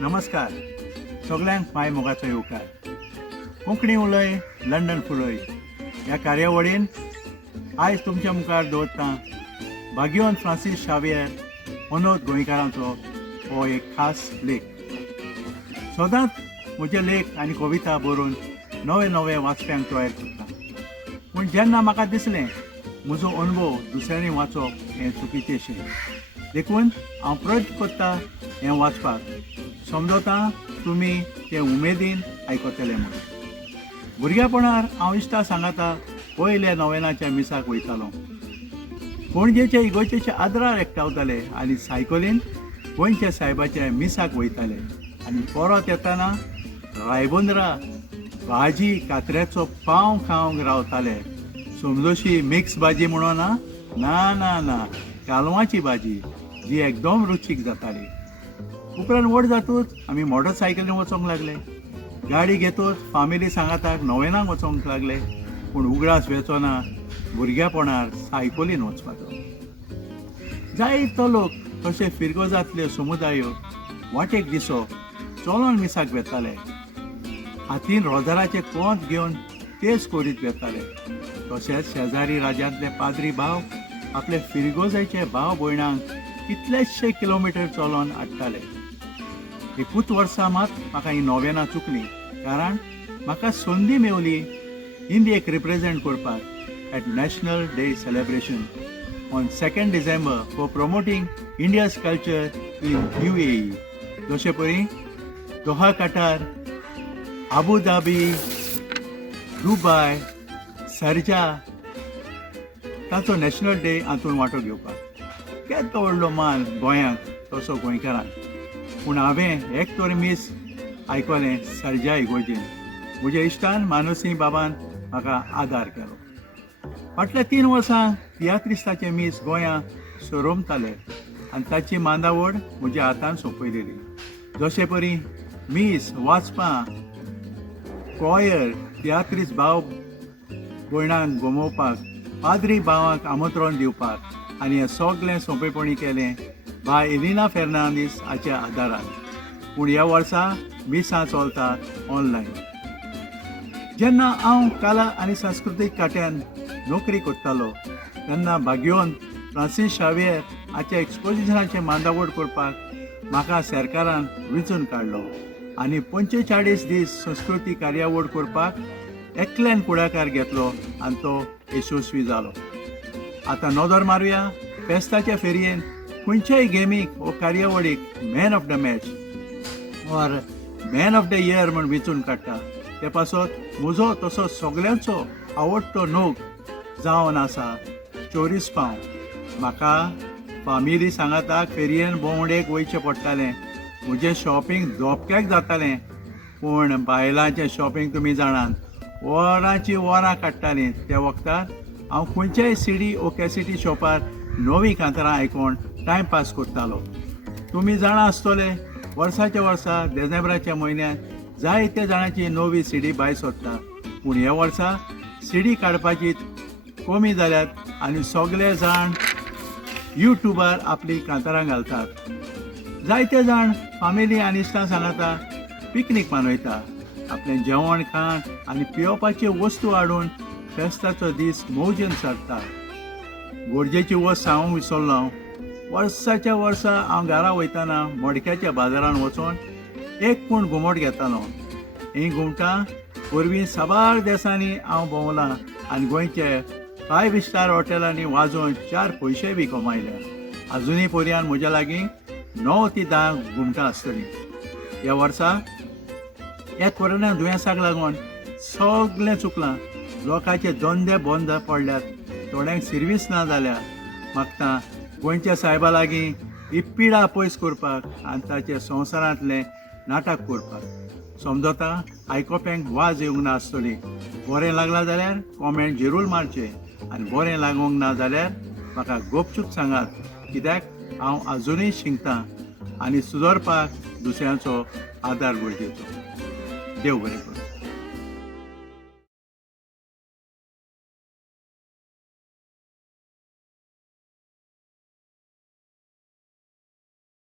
नमस्कार. सगळ्यांक पांय मोगाचो येवकार. कोंकणी उलय लंडन फुलय ह्या कार्यावळीन आयज तुमच्या मुखार दवरता भाग्यवंत फ्रांसीस शावियर अनोद गोंयकारांचो हो एक खास लेख. सदांच म्हजे लेख आनी कविता बरोवन नवे नवे वाचप्यांक तयार करता. पूण जेन्ना म्हाका दिसलें म्हजो अनुभव दुसऱ्यांनी वाचप हें चुकीचेंशें, देखून हांव प्रयत्न करता हें वाचपाक. समजता तुमी तें उमेदीन आयकतले म्हणून. भुरग्यापणार हांव इश्टा सांगाता पयले नोवेनाच्या मिसाक वयतालो. पणजेचे इगोर्जेचे आदरार एकठावताले आनी सायकलीन गोंयच्या सायबाच्या मिसाक वयताले आनी परत येताना रायबंदरा भाजी कात्र्याचो पाव खावंक रावताले. समजोशी मिक्स भाजी म्हणून ना ना ना कालवांची भाजी जी एकदम रुचीक जाताली. उपरांत व्हड जातूच आमी मोटरसायकलीन वचोंक लागले. गाडी घेतूच फामिली सांगाताक नोवेनाक वचोंक लागले. पूण उगडास वेचोना भुरग्यापणार सायकलीन वचपाचो. जायतो लोक तशे फिरगोजातल्यो समुदायो वाटेक दिसो चलोन मिसाक वेताले. हातीन रोजाराचे कोंत घेवन तेच करीत वेताले. तशेंच शेजारी राज्यांतले पाद्री भाव आपले फिरगोजाचे भाव भयणांक कितलेशे किलोमिटर चलोन हाडटाले. एकूच वर्सा मात म्हाका ही नोवेनां चुकली, कारण म्हाका संदी मेवली इंडियेक रिप्रेझेंट करपाक at national day celebration on 2 December for promoting India's culture in UAE. जशे परी दोहा कटार, आबू धाबी, दुबय, सर्जा ताचो नॅशनल डे हातूंत वांटो घेवपाक. केदो व्हडलो मान गोंयांक तसो गोंयकारांक. पूण हांवें एक तर मीस आयकलें सर्जा इगोर्जेन. म्हज्या इश्टान मानसी बाबान म्हाका आदार केलो. फाटल्या 3 वर्सां तियात्रिस्ताचे मीस गोंयां सोरोमताले आनी ताची मांदावळ म्हज्या हातान सोंपयलेली. जशे परी मीस वाचपां, कॉयर, तियात्रीस भाव भयणांक गमोवपाक, पाद्री भावांक आमंत्रण दिवपाक आनी हें सगळें सोंपेपणी केलें बाय एलिना फेर्नांदीस हाच्या आदारान. पूण ह्या वर्सा मिसां चलतात ऑनलायन. जेन्ना हांव कला आनी संस्कृतीक खात्यान नोकरी करतालो तेन्ना भाग्यवंत फ्रांसीस शावियर हाच्या एक्सपोजिशनाचें मांदावळ करपाक म्हाका सरकारान वेंचून काडलो आनी 45 दीस संस्कृती कार्यावळ करपाक एकल्यान फुडाकार घेतलो आनी तो यशस्वी जालो. आतां नदर मारुया फेस्ताच्या फेरयेन खंयच्याय गेमीक वो कार्यावळीक man of the match or man of the year म्हूण वेंचून काडटा. ते पासत म्हजो तसो सगळ्यांचो आवडटो नोक जावन आसा चोरीस पाव. म्हाका फामिली सांगाताक फेरयेन भोंवडेक वयचें पडटालें. म्हजें शॉपिंग धोपक्याक जातालें. पूण बायलांचें शॉपिंग तुमी जाणात वरांची वरां काडटालीं. त्या वखदार हांव खंयच्याय CD ओ कॅसेटी शॉपार नवीं कांतरां आयकोन टायमपास करतालो. तुमी जाणा आसतले वर्साच्या वर्सा डिसेंबराच्या म्हयन्यांत जायत्या जाणांची नवी CD भायर सरता. पूण ह्या वर्सा CD काडपाची कमी जाल्यात आनी सगळे जाण युट्यूबार आपली कांतरां घालतात. जायते जाण फामिली आनी इश्टां सांगाता पिकनीक मनयता. आपलें जेवण खाण आनी पिवपाच्यो वस्तू हाडून फेस्ताचो दीस मौजेन सारता. गोरजेची वस्त सांगूंक विसरलो हांव. वर्साच्या वर्सा हांव घरा वयताना मडक्याच्या बाजारान वचोन एक पूण घुमट घेतालो. हीं घुमटां परवीं साबार देसांनी हांव भोंवलां आनी गोंयचे 5 स्टार हॉटेलांनी वाजोवन 4 पयशे बी कमायल्या. आजुनी पर्यान म्हज्या लागीं 9 ते 10 घुमटां आसतलीं. ह्या वर्सा ह्या कोरोना दुयेंसाक लागून सगळें चुकलां. लोकांचे धंदे बंद पडल्यात. थोड्यांक सर्वीस ना जाल्या. मागता गोंयच्या सायबा लागीं ही पिडा पयस करपाक आनी ताचे संवसारांतलें नाटक करपाक. समजता आयकोप्यांक वाज येवंक ना आसतली. बरें लागलां जाल्यार कॉमेंट जरूर मारचे आनी बरें लागूंक ना जाल्यार म्हाका गपचूप सांगात, कित्याक हांव आजुनूय शिंकतां आनी सुदरपाक दुसऱ्यांचो आदार गरजेचो. देव बरें करूं.